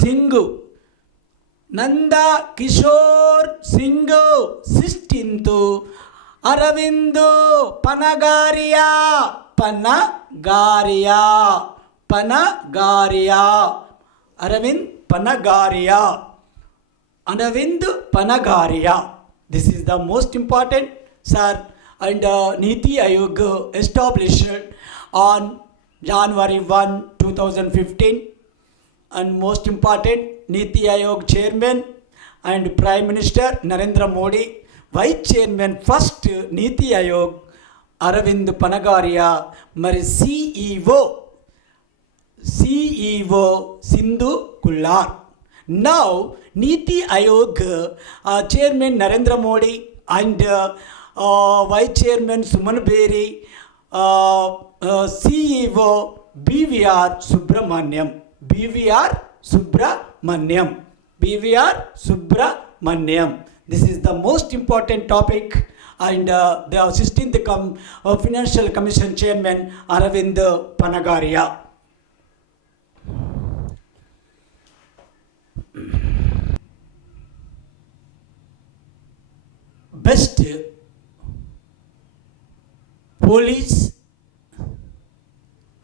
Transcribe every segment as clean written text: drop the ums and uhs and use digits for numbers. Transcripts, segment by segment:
Singh, Nanda Kishore Singh 16th, Arvind Panagariya Arvind Panagariya. This is the most important, sir. And Niti Aayog established on January 1, 2015. And most important, Niti Aayog chairman and Prime Minister Narendra Modi, Vice Chairman first Niti Aayog Aravind Panagaria, మరి CEO Sindhu Kullar. Now Niti Aayog Chairman Narendra Modi and Vice Chairman Suman Beri, CEO BVR Subramaniam. This is the most important topic, and the assistant Financial Commission Chairman Aravind Panagaria. Best police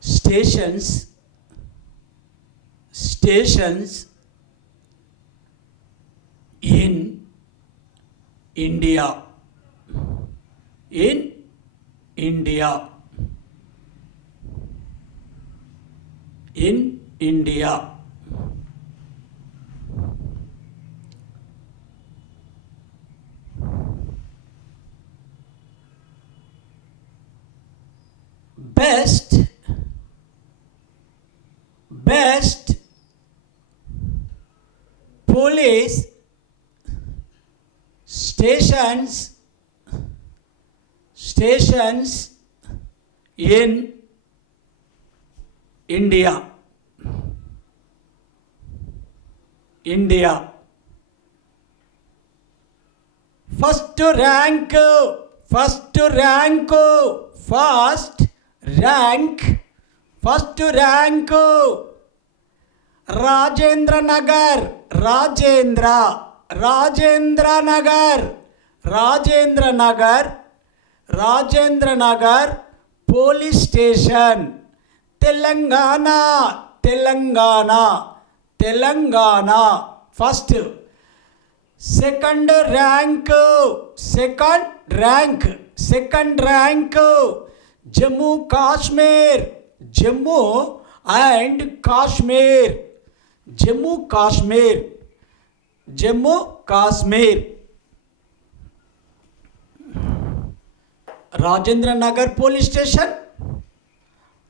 stations in India. Best police stations in India. First rank Rajendra Nagar Police Station, Telangana. First. Second rank Jammu and Kashmir. Rajendra Nagar Police Station.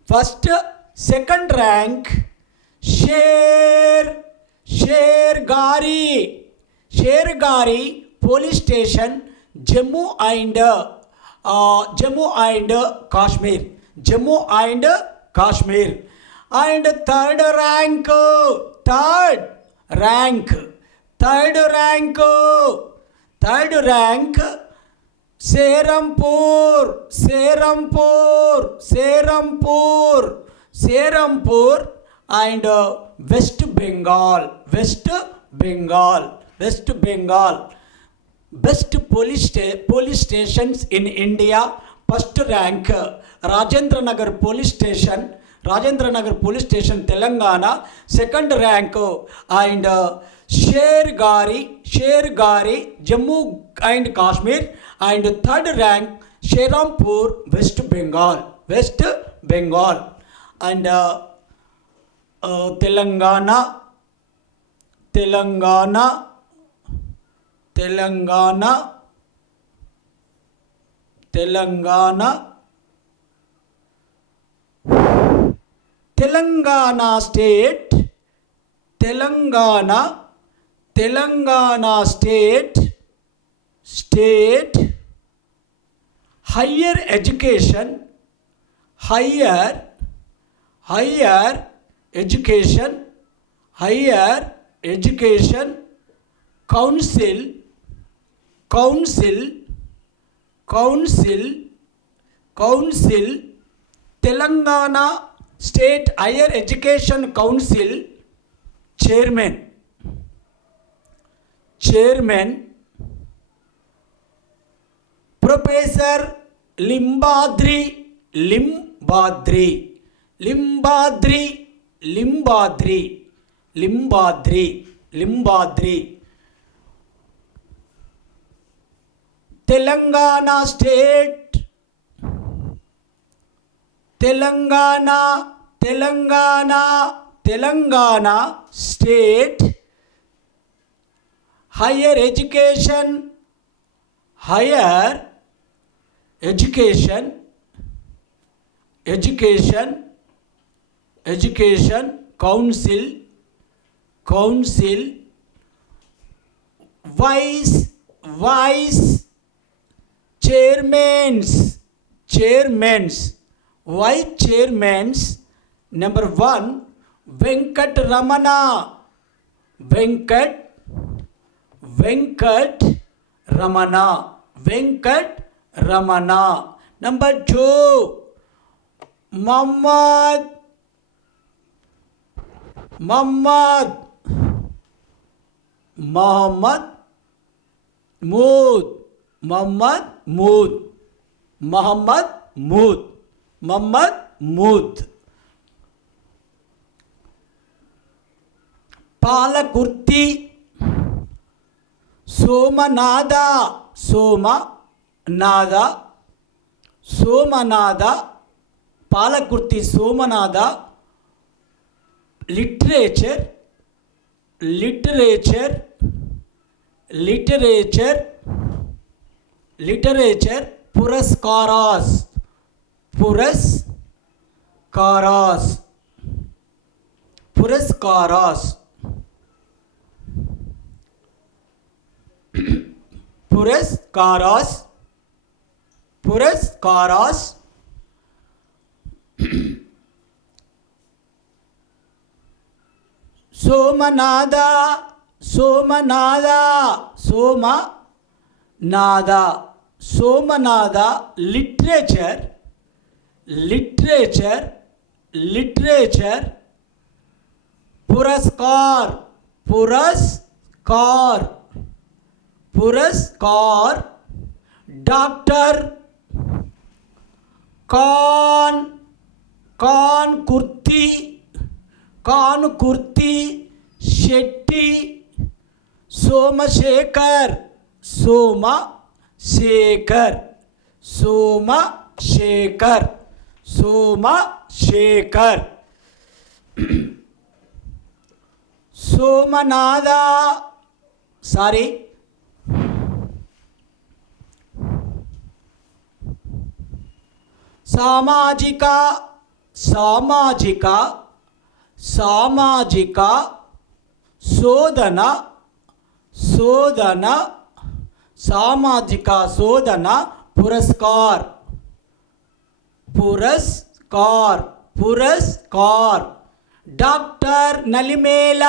First, second rank Shergari Police Station, Jammu and Kashmir. And third rank Serampur and West Bengal. Best police stations in India. First rank Rajendra Nagar Police Station, Telangana. Second rank and Shergari Jammu and Kashmir. And third rank Serampur, West Bengal. And Telangana. Telangana state higher education council Telangana State Higher Education Council chairman professor Limbadri Telangana state higher education council vice chairmans number 1 Venkat Ramana. Number 2 Mohammed మూద్. Palakurthi Somanatha Palakurthi Somanatha. Literature పురస్కారాస్ Somanatha literature పురస్కార్. Doctor Kankurthi Shetty Somashekar. Somanatha సామాజిక శోధన పురస్కార్. Doctor Nalimela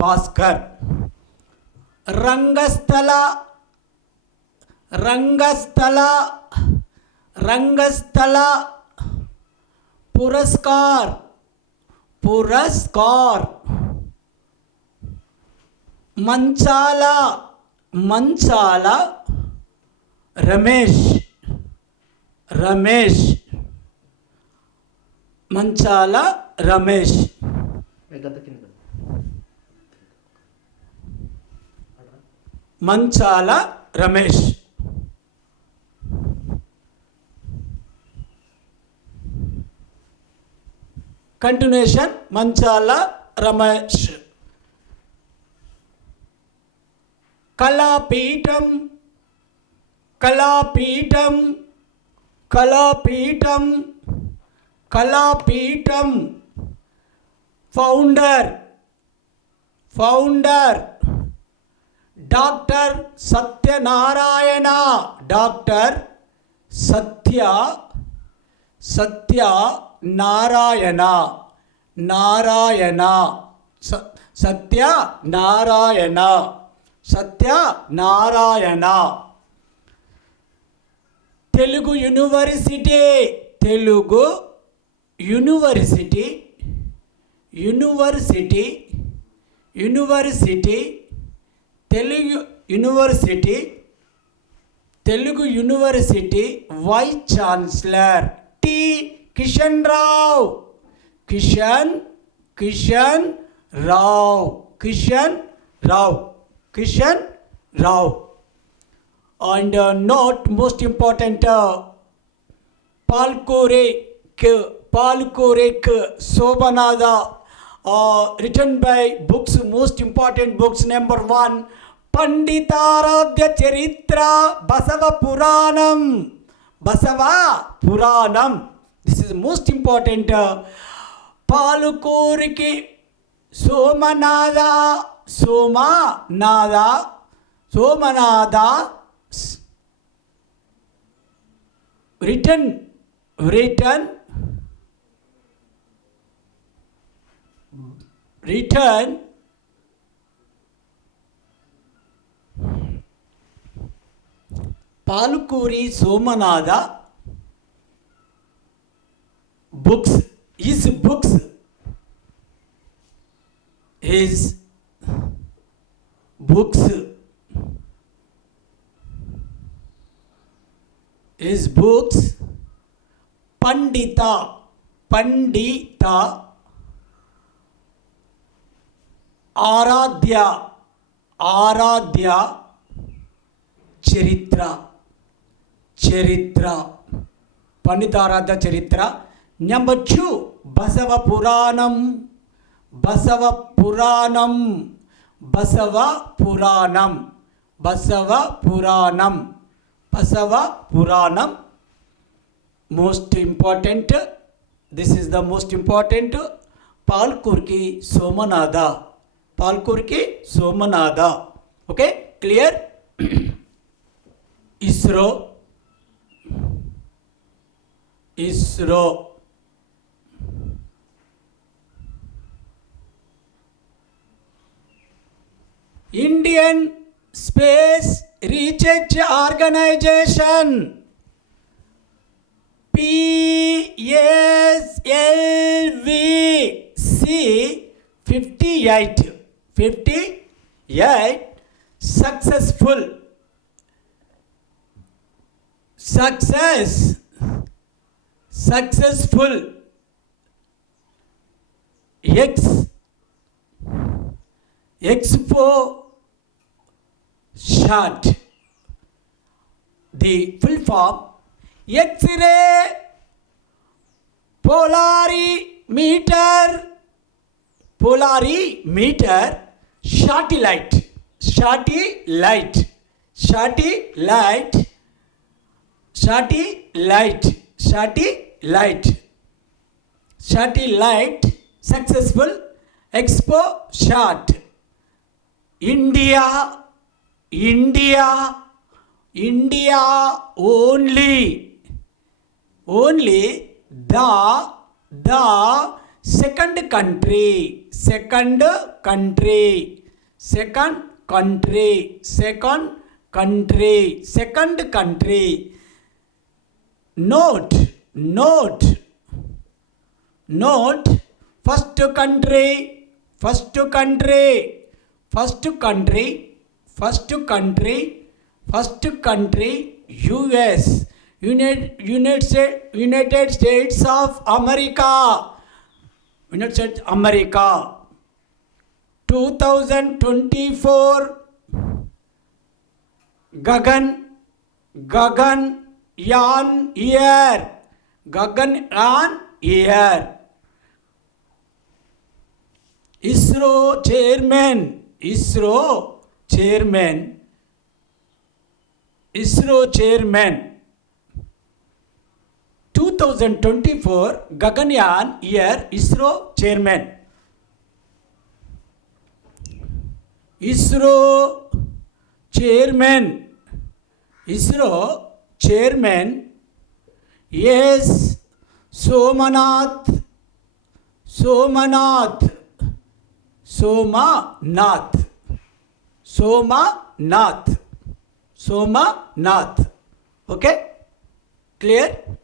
Bhaskar. రంగస్థల పురస్కార్. Manchala Ramesh. Continuation Manchala Ramesh. Kalapeetham founder doctor Satyanarayana. Satyanarayana. Telugu university, Telugu university, university, university, Telugu university, Telugu university vice chancellor T Kishan Rao, Kishan Rao, Kishan Rao, Kishan Rao. And note most important, Palkurik Sobanada, written by books, most important books. Number 1, Panditaradhya Charitra Basava Puranam, Basava Puranam. This is most important. Palkuriki Somanada, Somanada written Palkuri Somanada books, his books, Pandita Aradhya Charitra, Pandita Aradhya Charitra. Number 2, Basava Puranam, most important. This is the most important. Palkurki Somanada. Okay, clear? ISRO, Indian Space Research Organization, PSLV-C 58 successful Expo shot. The full form: X-ray polarimeter satellite successful expo shot. India only the second country. Note first country US, United States of America. 2024 Gaganyaan year. ISRO chairman 2024 Gaganyaan year ISRO chairman. ISRO chairman yes Somanath Somanath. Okay, Clear?